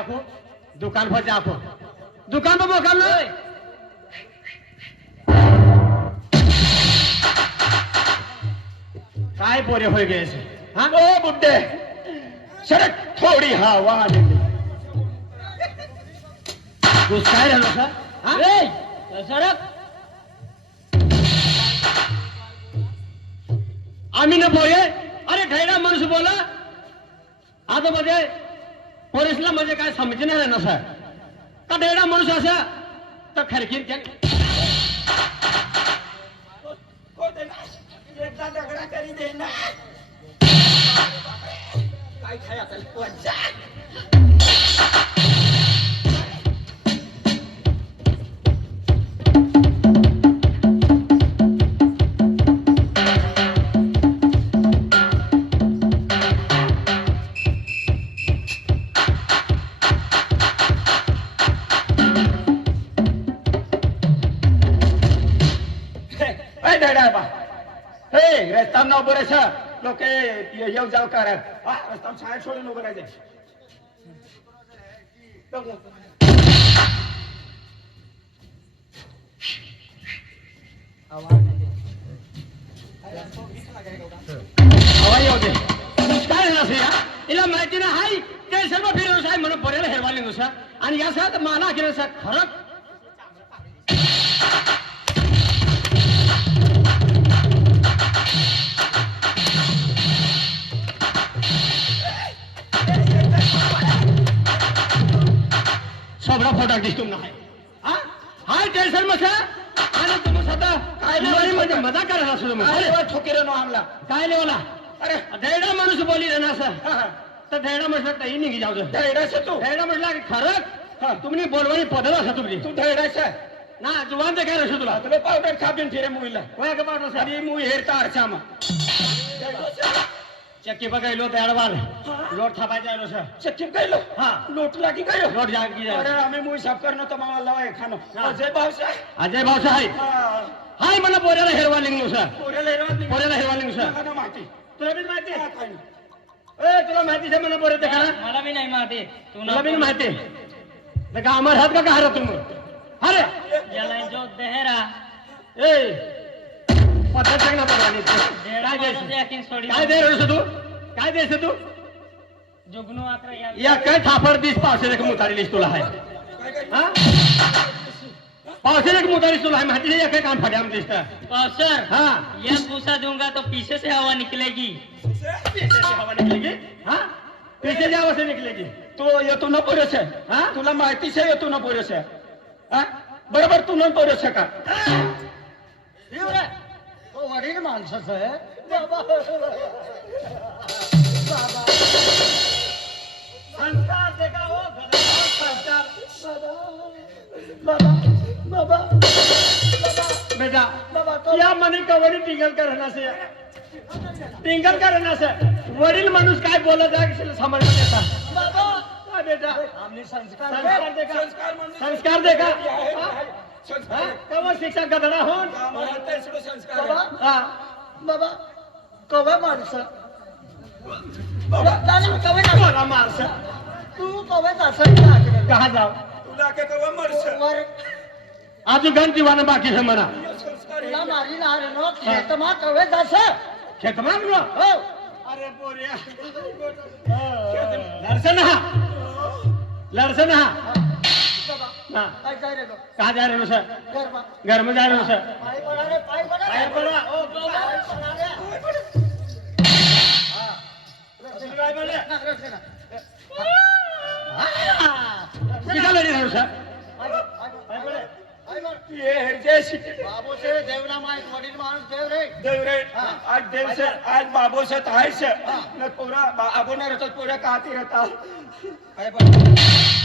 आखो दुकान पर जाको दुकान पर बोकाल लो काय पोरे होय गए हाँ ओ बुड्ढे सड़क थोड़ी हवा आने गुस्सा रहलो सर हाँ सड़क आम्ही न बोले अरे ढैरा माणूस बोला आता म्हणजे पोलिसला म्हणजे काय समजणार आहे ना सर का ढैरा माणूस असा तर खरकीर क्या एकदा दगडा करी दे ना काय खायचं वजा रस्ता न उभं राहायचं लोक येऊ जाऊ करा रस्ता शाळेत सोडून उभं राहायचं हवा येऊ दे काय झालं या तिला माहिती ना हाय ते सर्व फिरवून साहेब म्हणून पोऱ्याला हेरवाले नुसार आणि या साथ मला केलं सर खरंच सबरा फोटा दिसतो ना हाय टेन्शन मग आणि तुम्ही स्वतः काय नाही म्हणजे मजा करायला असतो ठोकेर नो आमला काय लेवला अरे धैर्य माणूस बोली ना सर तर धैर्य म्हटलं तर निघी जाऊ धैर्याचं तू धैर्य म्हटलं की खरंच तुम्ही बोलवानी पदर असा तुमची तू धैर्याचं ना जुवानचं काय रसो तुला तुला पावडर खापीन फिरे मुलीला वय का पावडर आणि मुई हेरता अर्चामा चक्की बघायलो तयारवाल लोट थापायचा आलो सर चक्की गयलो हा लोट लागी गयो लोट जागी अरे आम्ही मुई साफ करणं तर मला लावाय खाणं अजय भावसा अजय भाऊसा हाय हाय मला पोऱ्याला हेरवा लिंगलो सर पोऱ्याला हेरवा पोऱ्याला हेरवा लिंगलो सर मला माहिती तुला बी माहिती काय नाही ए तुला माहिती आहे मला पोरे ते का मला भी नहीं मारते तुला बी माहिती आहे का आम्हाला हात का हारा तुम्ही अरे जलाई जो देहरा ए पद्धत सांग ना परवानी डेढ़ा माणूस याकीन सोडी काय दे रे तू काय देस तू जुगनू आत्रा या काय थापर दिस पावसाने एक मुतारीलीस तुला आहे हा पावसाने एक मुतारीस तुला आहे माहिती नाही या काय काम फाड्या आम दिसतं सर हा ये पूसा दूंगा तो पीछे से हवा निकलेगी पीछे से हवा निकलेगी हा पीछे से हवा से निकलेगी तू येतो न पोरस आहे हा तुला माहितीच आहे येतो न पोरस आहे हा बरोबर तू न पोरस आहे का तो वडील माणसाचं आहे संस्कार देखा हो संस्कार बाबा बाबा बेटा या मनी कवडी टिंगल करना से टिंगल करना से वडील माणूस काय बोलत आहे समजलं देता बाबा काय बेटा आम्ही संस्कार देखा म्हणजे संस्कार देखा संस्कार कवर शिक्षक गधडा हो आम्हाला ते सगळं संस्कार बाबा आहे. हा बाबा कवा माणसं बाबा कवा मारसा तू कवा असं कहा जाओ तुला के कवा मरस आजू गण दिवाना बाकी है मना संस्कार तुला मारी ना रे नो खेतमा कवे जास खेत मारलो हो अरे पोरिया लड़सन हा लड़सन हा ना काय जाय रे नो कहा जा रहे हो सर गरबा घर में जा रहे हो सर पाय पडा रे पाय पडा पाय पडा ओ पाय पडा रे पाय पडा ना रस्ते ना किती लढी रहे हो सर पाय पडा पाय पडा ये हेरजेशी बाबू से देवना माय वडील माणूस देव रे देव रे आज देव से आज बाबो से थाय से न पूरा बाबो ने रहता पूरा काती रहता पाय पडा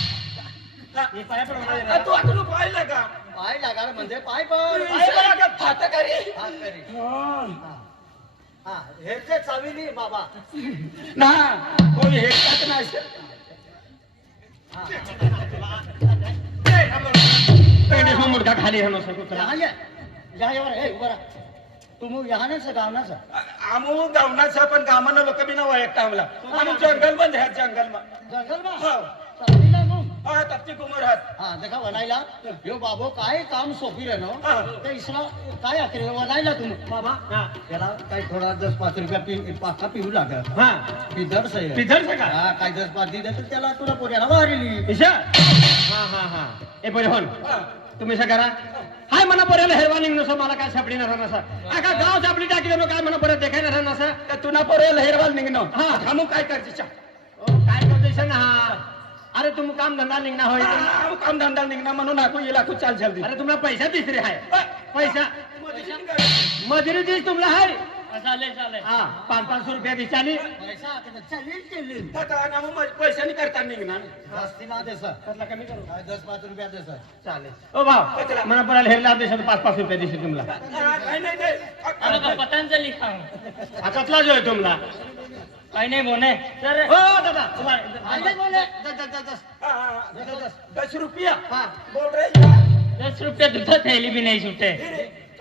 ये पाय पडा तू आता पाय लगा पाय लागा रे म्हणजे पाय पड पाय लगा फात करी हात करी हां हा हेरचे चाविली बाबा ना कोणी हेरतात नाही सर पेंडेस में मुर्गा खाली है सर कुछ यहाँ ये यहाँ ये ए उभा रहा तुम यहाँ ना से गाव ना से आमू गावनाचा पण गावानं लोक बी नाव एकटा आमला आम्ही जंगल मध्ये आहेत जंगल मा जंगल में हो चाललीला मग हा तपती कुमरात हा देखा बनायला यो बाबो काय काम सोपी रे नो हा. ते इसला काय आखरे बनायला तुम्ही बाबा हा त्याला काही थोडा 10-5 रुपया पाका पिऊ लागत हा पिदर सही पिझ्झा का हा काय 10-5 दिले तर त्याला तुला पोऱ्याला वारिली ईशा हा ए बरे होन तुम्ही असं करा हाय म्हणा पर्यंत हेरवा निघणं मला काय सापडी नसा नसा आका गाव सापडी टाकी देणं काय म्हणा पर्यंत देखाय नसा नसा तर तुला पर्यंत हेरवाल निघणं हा. थांबू काय करते काय करतो ना हा अरे तुम काम धंदा निघणार होय काम धंदा निघणं म्हणून आखू येईल आखू चाल जल्दी अरे तुम्हाला पैसा तिसरे हाय पैसा मजुरी दिस तुमला हाय चालेल चालेल हा 500 रुपया दिसानी पैसा चालेल केली पैशाने करता निघणार जास्ती ना देसा त्यातला कमी करू 10-5 रुपया देसा चालेल ओ भाव मला पर्यंत हेरला देशात 500 रुपया दिसे तुम्हाला काही नाही ते अरे का पतंजली खाऊ हा कसला जो आहे तुम्हाला काही नाही बोने सर हो दादा आले बोले 10 रुपया हा बोल रहे 10 रुपये दूध थैली भी नहीं छूटे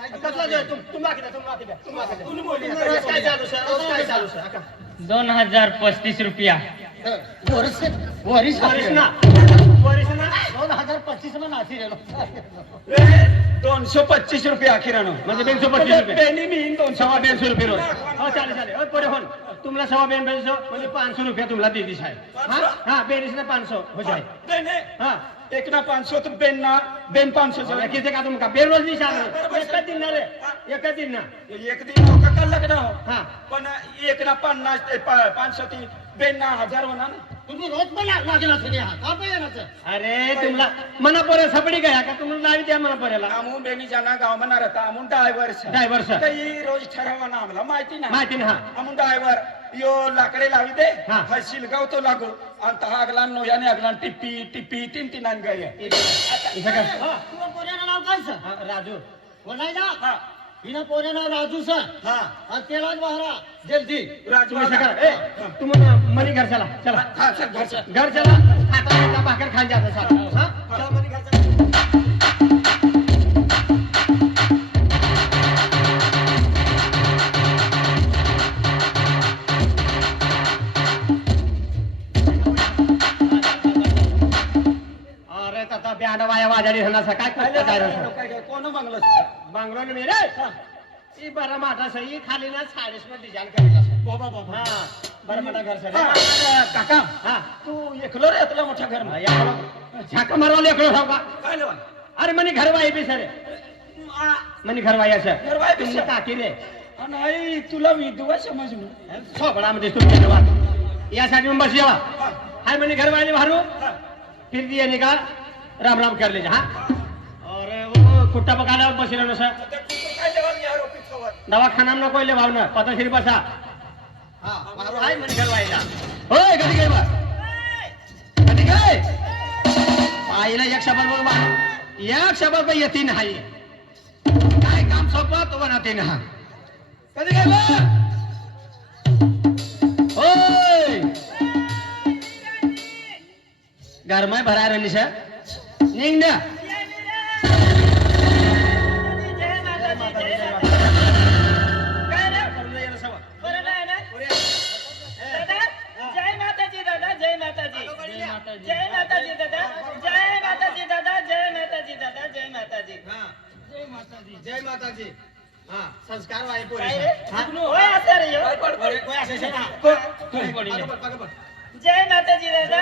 कसला जो आहे तुम्हाला काय चालू काय चालू सर 2035 रुपया वरिस वरिस वरिस ना 2025 में नासी रे 225 रुपये अखिरानं म्हणजे 225 रुपये बेनी मी 225 रुपये रोज हो चालेल हो परे होन तुम्हाला 225 म्हणजे 500 रुपये तुम्हाला दे दिस आहे हा बेनीस ना 500 हो जाए नहीं हा एक ना 500 तो बेन ना बेन 500 सगळं किती का तुमका बेरोज नाही सांग एकच दिन ना रे एकच दिन ना एक दिन हो का कल लगना हो हा पण एक ना 500 ती बेन ना 1000 होणार ना तुम्ही रोज पण लागला सगळे हा का पाहिजे अरे तुम्हाला मना पोरे सपडी गया का तुम्हाला लावी द्या मना पोऱ्याला आमू बेनी जाना गाव म्हणणार होता आमून ड्रायव्हर ड्रायव्हर काही रोज ठरवा ना आम्हाला माहिती ना माहिती ना हा आमून ड्रायव्हर यो लाकडे लावी दे हा. हा शिलगाव तो लागू आणि तहा अगला नोयाने अगला टिप्पी टिप्पी तीन गाय इथं काय तुला पोऱ्याचं नाव काय सर हा, राजू बोलायला हा हिना पोऱ्या नाव राजू सर हा आणि त्यालाच बहरा जल्दी तुम्ही राजवाडा. सगळं ए तुम्हाला मनी घर चला चला हा सर घर सर घर चला हाता भाकर खान जाता सारा हा चला मनी घर चला अरे तता ब्यांड वाया वाजाडी होणार काय करता कोण मागलं बांगरोन मेरे ई बरा माटा सही खाली ना 40 डिझाईन करेल असं बाबा बाबा हा बरा माटा घर सर काका हा तू एकलो रे आपल्या मोठ्या घर झाका मारवा लेकरो हो का काय लेवा अरे मनी घरवाई बी सर मनी घरवाई असं घरवाई बी तुम्ही सर. काकी रे नाही तुला विधवा समजलो सोबडामध्ये तुमच्या जेव्हा यासाठी मग बस जेवा हाय मनी घरवाई भारू फिर दिए ने का राम राम कर ले हाँ और वो कुट्टा पकाना बसी रहना सर काय लेवा मी आरोपी खबर दवाखाना में कोई ले भाव ना पता श्री बसा हा मारो हाय मनी घरवाई ना ओए कधी काय बा कधी काय आईला एक शब्द बोल बा एक शब्द पे यतीन हाय काय काम सोपा तो बनाते ना कधी काय बा ओए घर में भरा रहनी से निंग ना जय माताजी दादा जय माताजी जय माताजी दादा जय माताजी दादा जय माताजी दादा जय माताजी जय माताजी जय माताजी हाँ संस्कार वाले पूरे काय रे होय असं रे ह्यो? कोई ऐसे से ना जय माताजी दादा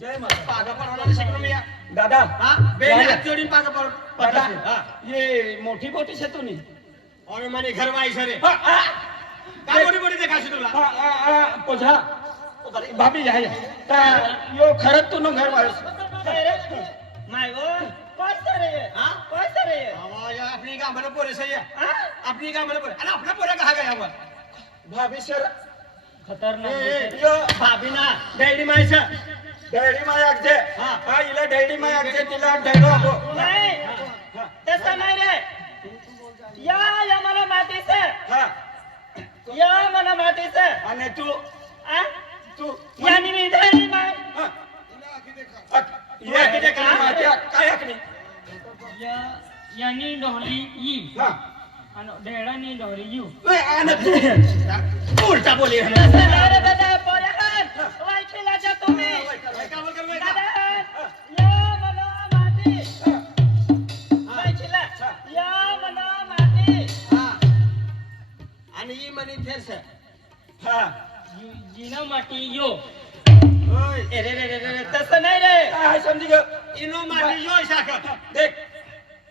जय माता पागा पडवणार शिकलो मी दादा हाँ बेन हाथ जोड़ी पागा पड दादा हाँ ये मोठी बोटी से तू नहीं और मैंने घर वाई सरे हाँ, हाँ, काय बडी बडी देखा तुला हाँ, हाँ, हाँ, पोझा भाभी आहे यो खरंच तू नो घर वाळस काय रे माय गो काय सर रे हाँ? काय सर रे आवाज अपनी का मन पोरे सही है अपनी का मन पोरे अरे अपना पोरा कहाँ गया हुआ भाभी सर खतरनाक यो भाभी ना डेडी माईसा डैडी मायाक जे हाँ. हा हिला डैडी मायाक जे तिला डैडो आबो नाही तसं नाही रे या मला मातीचं हा या मला मातीचं आणि तू आ? तू यानी मी धरली माय हा. ये किती काय माहिती काय हकनी यानी ढोली ई हा आणि ढेडानी ढोली यू ए, आणि तू उलटा बोली तसं नाही रे दादा पोऱ्या खान वाय खेळायच्या तुम्ही काय आणि ई म्हणे थेस हा जिना माटी यो होय ए रे रे रे रे तसं नाही रे काय समजी ग इनो माटी यो शाखा देख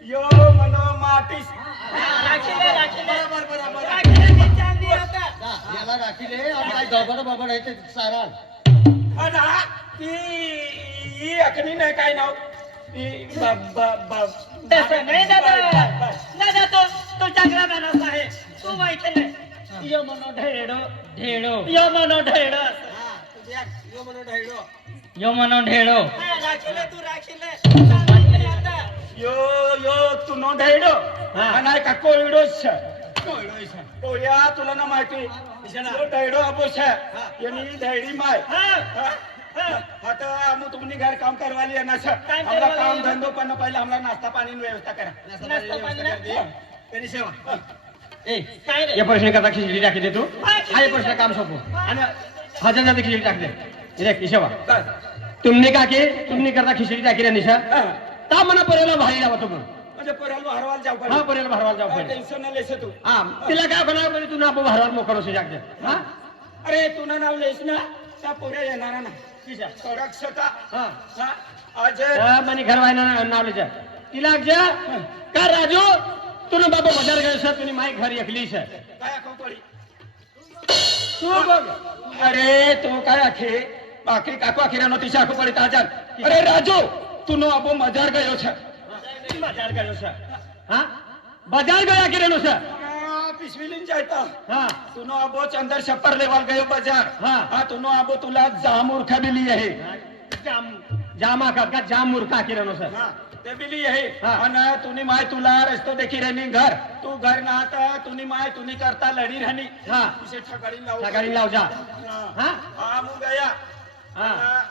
यो मनो मातीस राखीले बरोबर बरोबर राखीले ती चांगली होता जा, याला राखीले आणि काय गबड बबड आहे ते साराल अना ती ही अकनी नाही काय नाव ती तसं नाही दादा दादा तो चांगला माणूस आहे तू माहिती नाही यो मनो ढेडो यो मनो ढेडो हा तू देख यो म्हणून ढाईडो यो मनो ढेडो राखीले तू राखीले चांगली होता यो यो तू नो ढेडो आणि का कोळडोस कोळडोस कोया तुला ना माहिती इशाना. यो ढेडो अपोस हा. यानी ढेडी माय आता हम तुमनी घर काम करवाली है ना सर काम हमारा करवाली काम है। धंधो करना पहले हमारा नाश्ता पानी की व्यवस्था करा नाश्ता पाणी ना? त्यांनी सेवा ए काय रे या प्रश्न करता खिचडी टाकी दे तू हा, हा ये प्रश्न काम सोपो आणि हजार जाते खिचडी टाक दे ये देख सेवा बस तुमने का के तुमने करता खिचडी टाकी रे निशा हा. ता मना परेला भारी लावा तुम्ही म्हणजे पोराला हरवाल जाऊ हा परेला भरवाल जाऊ काय पहिले टेन्शन नाही लेसे तू हा तिला काय होणार म्हणजे तू ना आपण भरवाल मोकळो से जाग दे हा अरे तू ना नाव लेस ना त्या पोऱ्या येणार ना किशा कडक सता हा हा आज मनी घर वायना नाव लेजा तिला जा का राजू तू बाबा बाजार गए सर तुनी माई घर एकली सर काय आखो पडी तू बघ अरे तू काय आखे बाकी काको आखिरा नो तिशा आखो पडी ताजान अरे राजू तू नो अबो मजार गयो छ बाजार गयो सर हा बाजार गया की रेनो सर पिशवीलीन जायता हा तू नो अबो चंदर शप्पर लेवल गयो बाजार हा. हा तू नो अबो तुला जाम उरखा बिली आहे जामा का जाम मूर्खा की रेनो सर हा ते बिली आहे हा. आणि तुनी माय तुला रस्तो देखी रहनी घर तू घर ना आता तुनी माय तुनी करता लड़ी रहनी हा उसे ठगाड़ी लाव सकाळी लाव जा हा आमू गया हा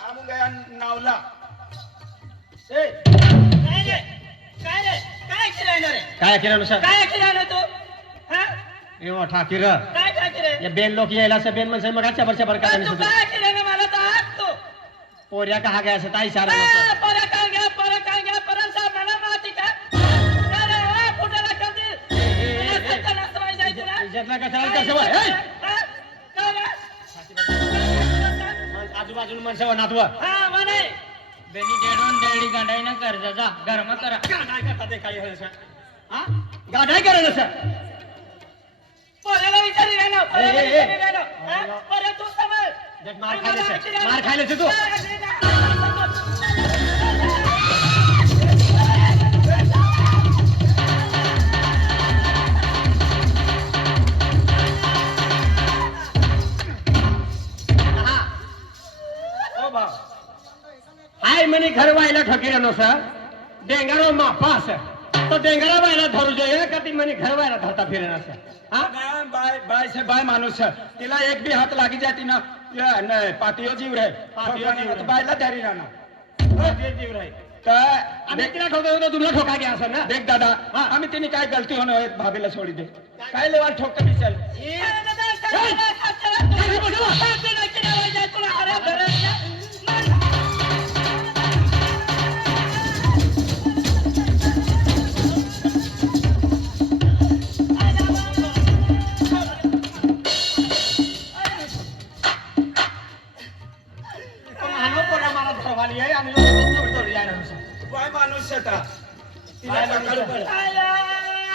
आमू गया नावला ए काय रे काय रे काय किरायना रे काय की रेनो सर काय किरायना तू हा ए मोठा की काय काय किरे या बेन लोक यायला से बेन म्हणजे मग अच्छा वर्ष भर तू काय किरायना मला तर आख तू पोऱ्या कहा गया से ताई सारा परत काय घ्या परत साहेब मला माहिती का अरे फुटाला कधी सत्ता नसवाय जायचं ना इज्जतला कशाला कसं ए हा? काय रे? आजूबाजूला माणसं नातवा हा म्हणे बेनी डेडून डेडी गांडाई ना कर जा गरमा करा गाडाय करता ते काही होय सर हा गाडाय करा सर पोराला विचारी राहिलो पोराला विचारी राहिलो हा? परत तू समज देख मार खायले से तू ओ बा हाय म्हणे घर व्हायला ठकेल नो सर डेंगारो मापास तो डेंगरा व्हायला धरू जाय का ती म्हणे घर व्हायला धरता फिरेन असं हा बाय बाय से बाय माणूस है तिला एक भी हाथ लागी जाती ना या नाही पातियो जीव रहे पातियो जीव रहे. बायला तयारी राहणार ते जीव राहील तर आम्ही तिला ठोकतो होतो तुला ठोका घ्या असं ना देख दादा हा. आम्ही तिने काय गलती होणार भाभीला सोडी दे काय लेवा ठोक बिचाल बाय माणूस है ता तिला सकाळ पड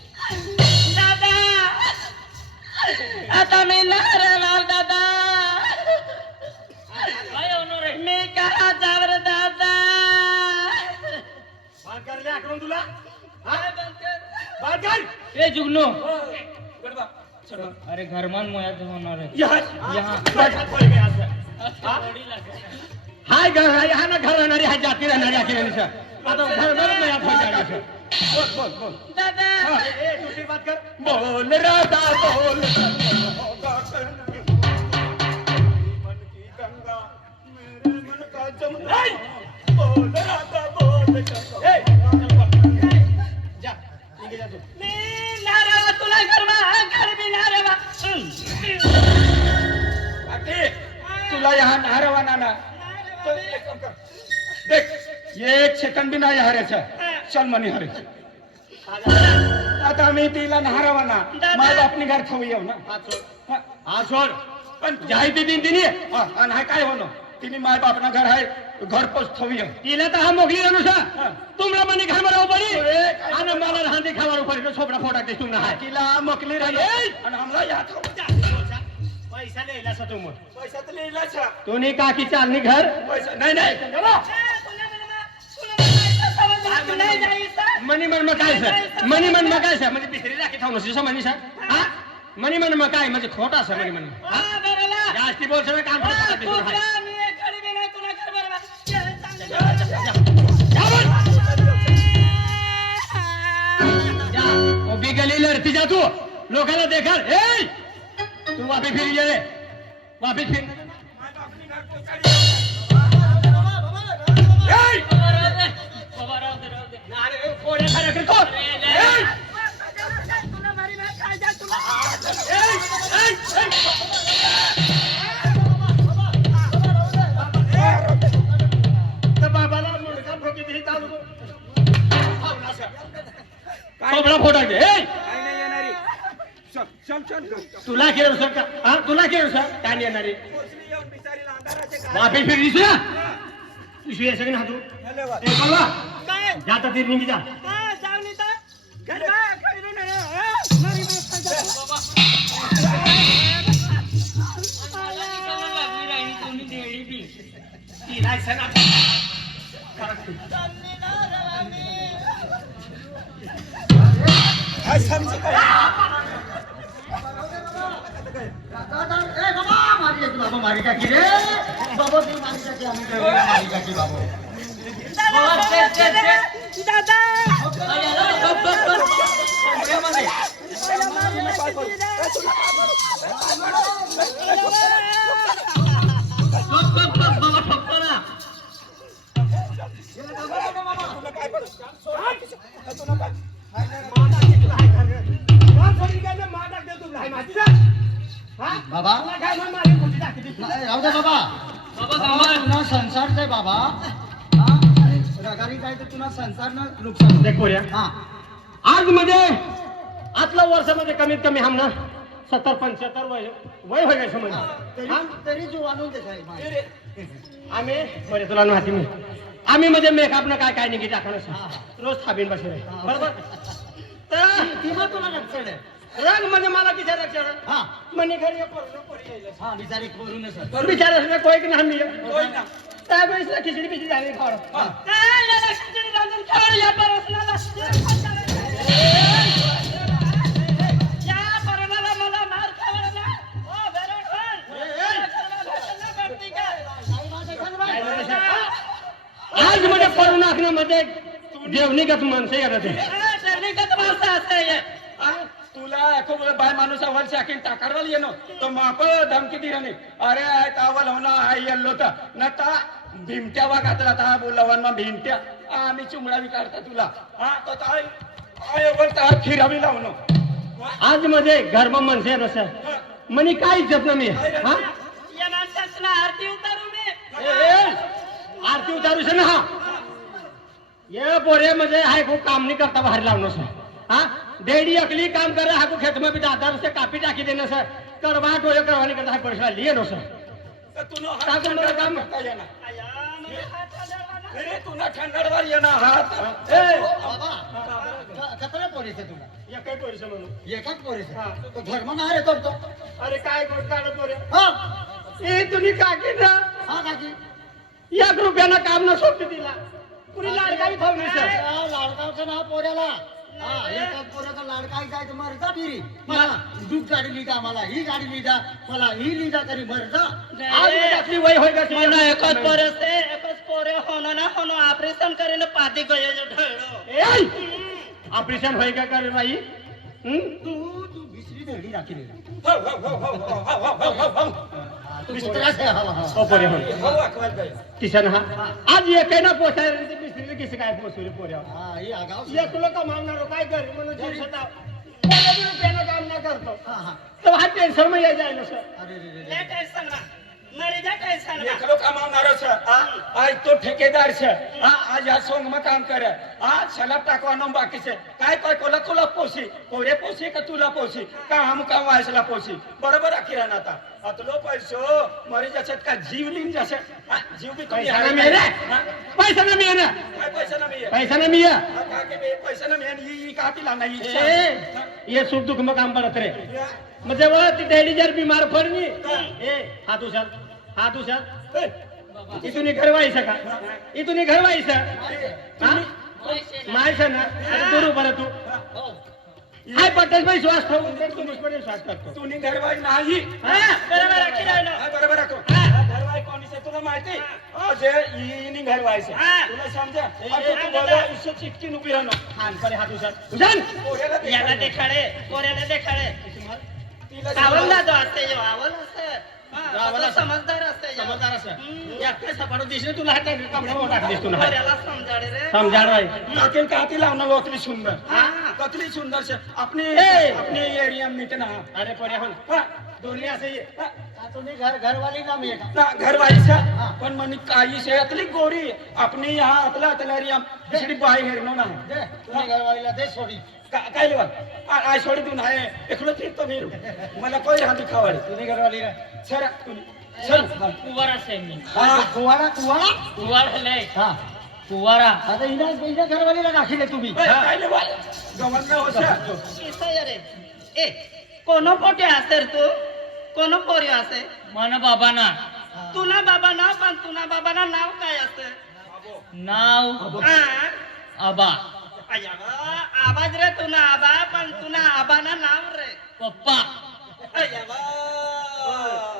दादा आता मी नारळ दादा काय होणार रे मी का जावर दादा तुला ए जुगनो गडबा चलो अरे घरमान मुयात होणार आहे यहाँ हाय घर हाय हा ना घर राहणारी हाय जाती राहणारी आखी सर आता घर घर नाही आत होणार सर बोल बोल बोल दादा ए तुझी बात कर बोल राधा बोल मन की गंगा मेरे मन का जमुना बोल राधा बोल गंगा जा निघे जा तू मी नारळ तुला घर मी नारळ बाकी तुला यहाँ नारवा नाना तो एक काम कर देख ये एक सेकंड भी ना यहाँ रहे चल म्हणे हरे आता आम्ही तिला नाहरावाना माय बापनी घर ठेवू येऊ ना हा सोड पण जाय ती दिन तिने आणि हा काय होणं तिने माय बापना घर आहे घर पोच ठेवू येऊ तिला तर हा मोकली हा. अनुसार तुमला म्हणे घर बरोबर पडी आणि मला राहते खावर पडी सोपडा फोटा ते तुमना हाय तिला मकली राहिले आणि आम्हाला या पैसा लिहिला सा तुम पैसा तर लिहिला छा तुम्ही काकी चालनी घर पैसा नाही नाही मनी मन काय सर मनी मन काय सर म्हणजे पिसरी राखी थांबलो शिसा मनी सर हा मनी मन काय म्हणजे खोटा सर मनी मन जास्ती बोल सर काम उभी गली लढती जा तू लोकांना देखल ए तू वापी फिरी ये वापी फिर फोटा घे चल चल तुला केलं सर का हा तुला केलं सर काय नाही येणार वापी फिर दिसू पिशवी आहे सगळी हातू जाता ती निघी जा बाबा मारी टाकी रे बाबा ती मारी टाकी आम्ही मारी टाकी बाबा बाबा राहू दे बाबा तुला संसारच आहे बाबा रगारी काय तर तुला संसारनं नुकसान देख पोऱ्या हा आज मध्ये आतल्या वर्षामध्ये कमीत कमी हम ना 70-75 वय होय समज तरी जो आणून देसाय आम्ही बरे तुला माहिती मी आम्ही मध्ये मेकअप न काय काय निघी टाकणं रोज थाबीन बसेल बरोबर तर किंवा तुला रक्षण आहे रंग म्हणजे मला किती रक्षण हा म्हणे घरी पोरी हा बिचारी करून सर बिचारा कोई नाही मी त्यावेळेस खिचडी बिचडी झाली खावं आज मध्ये पडून नाखण्यामध्ये जेवणीगत माणसं येतात तुला खूप बाय माणूस अव्वल शाकीन टाकारवाल येणं तो माप धमकी दिली अरे अव्वल होना हाय येल्लो तर नता भीमट्या वागातला ता बोलवन मग भीमट्या आम्ही चुमडा विचारता तुला हा तो ताय आय अव्वल ता फिरावी लावणं आज मध्ये घरमा माणसं येत सर म्हणे काय इज्जत ना मी हा आरती उतारू से ना हा ये पोरे म्हणजे हाय खूप काम नहीं करता बाहेर लावणं सर हा डेडी अकली काम कर रहा है खेत में भी दादा से कापी टाकी देना सर करवा टोले करवाने करता है पैसा लिए नो सर तुला टाकून मला काम करता येणार अरे तुला ठंडरवर येणार हात बाबा कतरा पोरीस आहे तुला या काय पैसे म्हणून एकच पोरीस हा. आहे तो धर्म नाही रे तो अरे काय गोट काढ पोरे हा ए तुम्ही काकी ना हा काकी 1 रुपयानं काम न सोडते तिला पुरी लाडकाई थांबली सर लाडकावचं नाव पोऱ्याला हा एकाच पोऱ्याचा लाडकाई जायचं मरजा फिरी मला दूध गाडी लिहिता मला ही गाडी लिहिता मला ही लिहिता तरी मरजा आज मी आपली वय होय का एकच पोरे होनो ना होनो ऑपरेशन करेन पाती गयो जो ढळो ऑपरेशन होय का करे बाई तू दुसरी धडी राखी रे हो हो हो हो हो हो हो तू कुत्रास आहे हा ओ पोरे हो हो अकवाल बाई किशन हा आज एक ना पोसाय रे मिस्त्री किसी काय पोसू रे पोऱ्या हा ही आगाव एक तुला कमावणार काय कर म्हणून जीव सदा रुपयानं काम ना करतो हा हा तर हा टेन्शन मध्ये जायला सर अरे रे रे ले टेन्शन ना मरी जा कैसा ना एकलो कमावणारो छ आज तो ठेकेदार छ आज या सोंग में काम करे सलाब टाकવાનો बाकी છે काय काय कोला तुला पोसी कोरे पोसी का तुला पोसी का हम का वायसला पोसी बरोबर किराणा आता अतलो पैसो मरी जसे का जीव लिन जसे जीव भी पैसा ना मेरा पैसा ना मेरा पैसा ना मिळे पैसा ना मिया का के पैसा ना मिळे ही का तिला नाही ये सुख दुख में काम पड़त रे म्हणजे बघा ती डॅडी जर बीमार पडली हात उचल इथून घर व्हायचं का इथून घर व्हायचं मायचं ना करू बरं तू हाय पटेल भाई श्वास ठेवून तू मुझपणे श्वास करतो तुनी घरवाई नाही बरोबर किरायला बरोबर राखो घरवाई कोणी से तुला माहिती जे इनी घरवाई से तुला समजा तू बोला उससे चिटकी नुकी राहणं हान परे हात उचल याला देखाडे कोऱ्याला देखाडे तिला आवडला तो असते जो आवड असते समजदार असते समजदार असं एकट्या सपाटो दिसले तुला हात कपडा टाकलीस तुला कोऱ्याला समजाडे रे समजाड भाई काकेल काती लावणं लोकली सुंदर कतली सुंदर से अपने अपने एरिया मीट ना अरे परे हो दोन्ही असं ये तुम्ही घरवाली ना मी घरवाई से पण मनी काही से अतली गोरी अपने यहाँ अतला अतला एरिया दुसरी बाई हेरनो ना तुम्ही घरवालीला दे सोडी काय लेवा आय सोडी देऊन आहे एकलो तीच तो भीरू मला कोई राहती खावाडी तुम्ही घरवाली ना सर चल कुवारा से मी कुवारा कुवारा लय हा कुवारा आता हिना घरवालीला दाखिले तुम्ही काय लेवा गवन्न होसा रे ए कोनो पोटे असेल तू कोनो पोरी असे मन बाबा ना तुला बाबा नाव पण तुला बाबा नाव काय असते नाव हा आबा अय्या आवाज रे तुला आबा पण तुला आबाना नाव रे पप्पा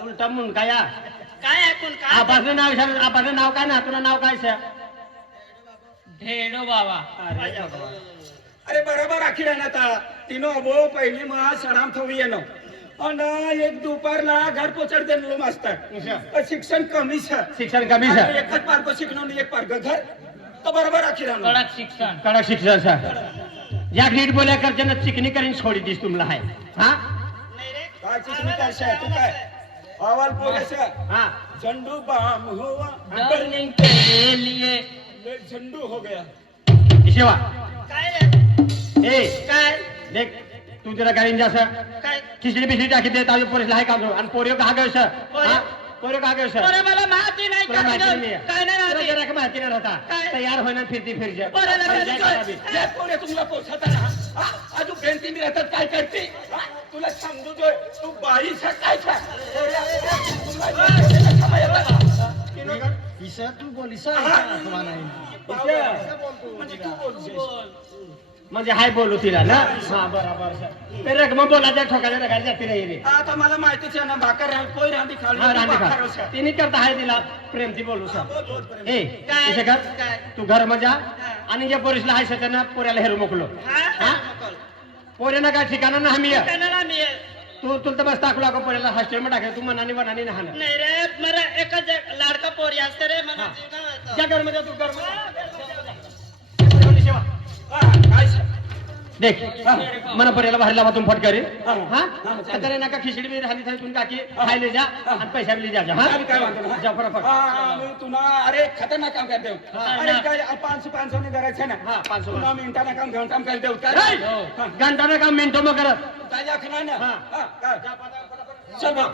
उलटा मुंडका या काय ऐकून काय आपाचं नाव सांग आपाचं नाव काय ना तुला नाव काय सर ढेडो बाबा अरे बरोबर आखी राहणार तिनो अबो पहिली मग सडाम थवी येणं आणि एक दुपारला घर पोचड देणलो मास्तर शिक्षण कमी छ शिक्षण कमी सर एकच पार्क शिकणं एक पार्क घर तो बरोबर आखी राहणार कडक शिक्षण कडक शिक्षण सर या नीट बोल्या करताना चिकनी करीन सोडी दिस तुम्हाला हाय हा नाही रे काय चिकनी करशे तू काय अहवाल पोरेशे हा झंडू बाम हुआ डर्लिंग के लिए झंडू हो गया शिवा काय रे ए काय देख तू जरा गाडीन जा सर काय खिचडी बिचडी टाकी दे ताजे पोरीसला हाय काम आणि पोरियो कहा गयो सर पोरियो कहा गयो सर अरे मला माहिती नाही तुला माहिती नाही काय नाही तुला माहिती जरा का माहिती नाही राहता काय? तयार होईना फिरती फिरजे पोराला काय फिरजे या पोरे तुला पोचता ना अजून बेंती मी राहतात काय करते तुला समजू दे तू बाई काय हिशा तू बोलिस म्हणजे तू बोलशील म्हणजे हाय बोलू तिला ना हा बरोबर सर ते रकम बोलायच्या ठोकाच्या रगायला जाती नाही रे आता मला माहितीच आहे ना भाकर कोई रांधी हा राणी खाली खा तिने करता हाय तिला प्रेम ती बोलू सर ए काय? इथे कर काय? तू घर मध्ये जा आणि जे पोरीसला हाय त्यांना पोऱ्याला हेरू मोकलो हा पोऱ्यानं काय ठिकाणा ना आम्ही कनाला मी तू तुला तर बस टाकू लागो पोऱ्याला हॉस्टेल मध्ये टाकाय तू मनाने बनाने ना हाणं. नाही रे मला एकच लाडका पोरी असते रे मला जीवन ज्या घर मध्ये तू घर काय देख मना पर्याला बाहेर लावा तुम फटकारी हा. हा आता नका खिचडी बी राहिली तर तुम्ही काकी खायले जा आणि पैसा बी जा हा काय म्हणतो जा फटाफट मी तुला अरे खतरनाक काम करते अरे काय 500 ने करायचं ना हा 500 तुला मिनिटानं काम घेऊन काम करते घंटा काम मिनिटं मग करत ताजा खना ना हा. काय चल मग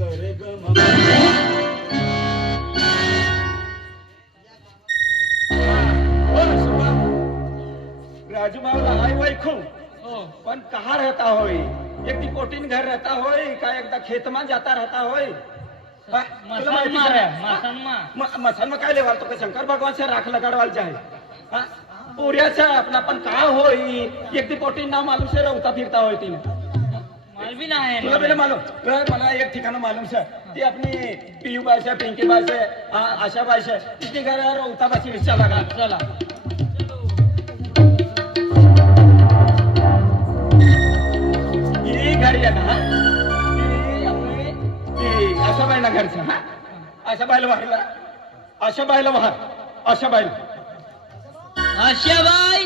गरे ग राजू बाबा हाय वय खूब पण कहाँ रहता होई एक दी कोटिन घर रहता होई का एकदा खेत में जाता रहता होई मसन में काय लेवाल तो शंकर भगवान से राख लगाडवाल चाहे पुऱ्याचा अपना पण का होई एक दी कोटिन नाव मालूम से रवता फिरता होई तिने माल भी ना है तुला पहिले मालूम मला एक ठिकाण मालूम से ती अपनी पीयू बाई से पिंकी बाई से आशा बाई से तिथे घर रवता बाची रिक्षा लगा चला घरी आहे ना अशा बाईला घरचं हा अशा बाईला वाहरला अशा बाईला वाहर अशा बाईला आशाबाई